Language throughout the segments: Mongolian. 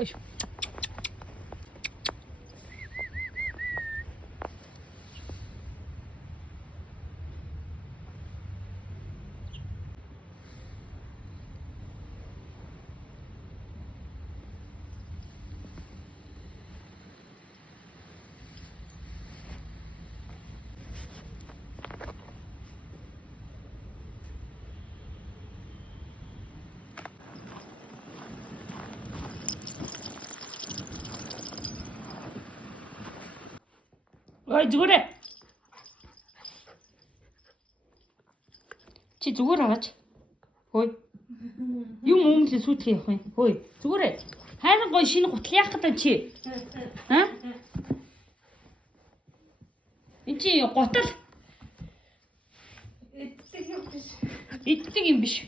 Ôi. Ôi зүгээр ээ. Чи зүгээр аваач. Хөөе. Юм өмнө сүйтгэе явах юм. Хөөе. Зүгээр ээ. Хайран гой шинэ гутал яах гэдэг чи? Аа? Энд чи гутал иддэг юм биш.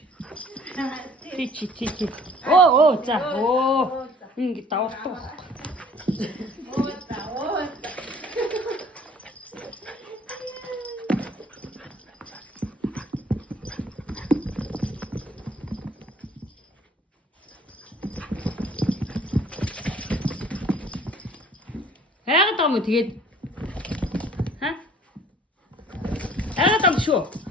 Тий. Оо за. Оо. Ингэ давтдаг. Яагаад юм бэ тэгээд? Ха? Яагаад юм шүү?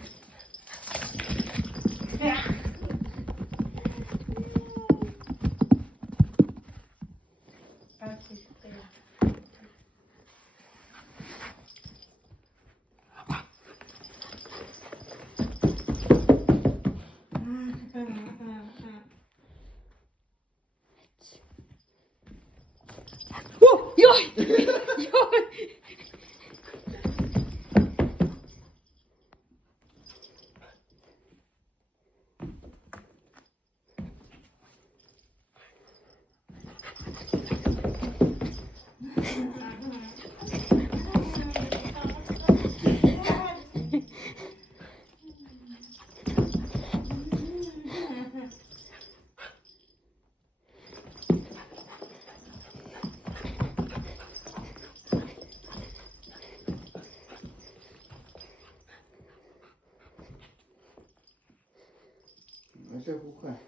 这不快，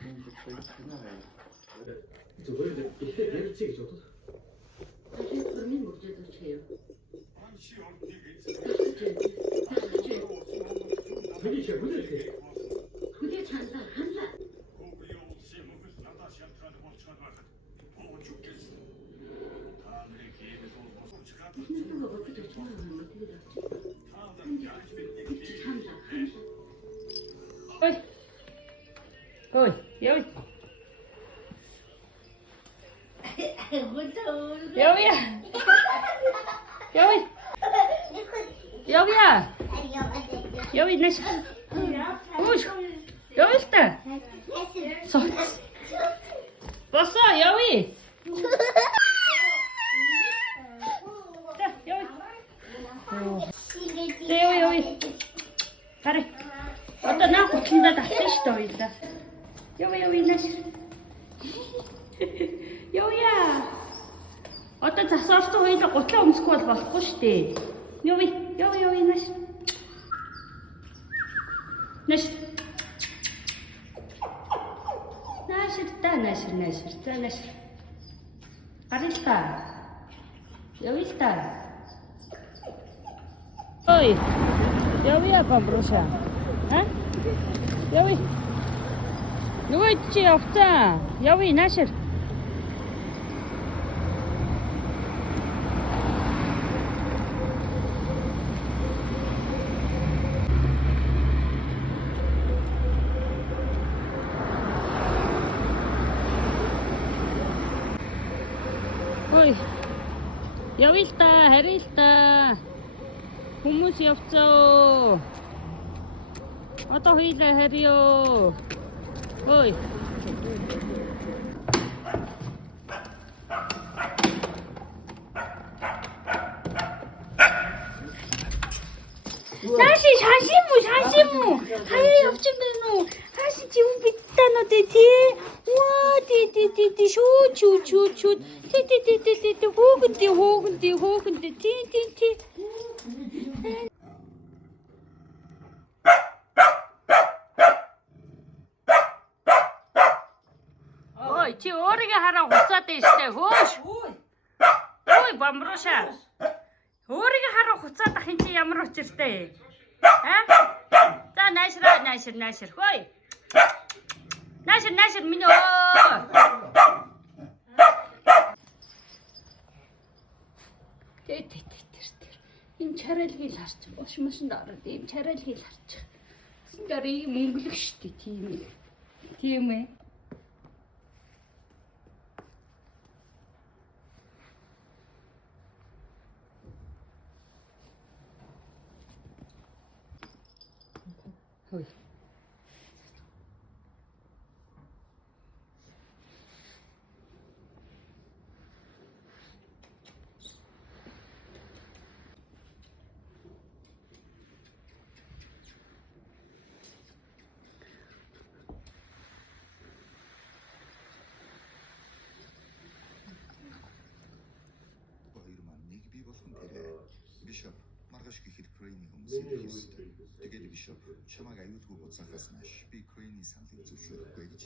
这可以那来了。저거를 이때 내를 찍이 줘도. 그러면 못 줘도 돼요. 그게 제보들 그게 잔다 한다. 무슨 누가 그렇게 좋아하는 거 되게 Ôi, Dâu. Dâu ya. Dâu. Dâu ya. Dâu ne? Ui. Dâu işte. Sot. Basa Dâu. Dâu. Hadi. Одоо наа гутландаа татсан шүү дээ хоёлаа. Яв инаш. Яа. Одоо засварсан хоёлаа гутлаа өмсөхгүй бол болохгүй шүү дээ. Яв инаш. Нэш. Нэш. Арилта. Явилта. Ой. Явия компруша. А? Яви. Нөгөө чи явцаа. Яви наашир. Ой. Явилта, харилта. Хүмүүс явцаа. Одоо хоёлаа харио. Ой. Нааши шашиму. Хаяа явчих юм байна уу? Хааши чи юм битсэн үү тий? Ваа тий шүү. Тий. Хоогонтэй. Тий. Хөөе чи өөрийгөө хараа хуцаад дээ штэ. Хөөш. Хөөе бамруша. Өөрийгөө хараа хуцаад ах юм чи ямар учиртай. За наашир. Хөөе. Наашир минь өө. Тэ. Ийм чарайлгийг харч машин дараад ийм чарайлгийг харч. Сингари мөнгөлөг штэ тийм ээ. Тийм ээ. Хөөе. Хоёрмаа нэг бий болгон тэрэ. Бишоп маргааш гэхэд Украиний хүмүүсийг хэлсэн. Тэгээд Бишоп чамайг аюулгүй буцаахаас маш би Украиний саналыг зөвшөөрөхгүй гэж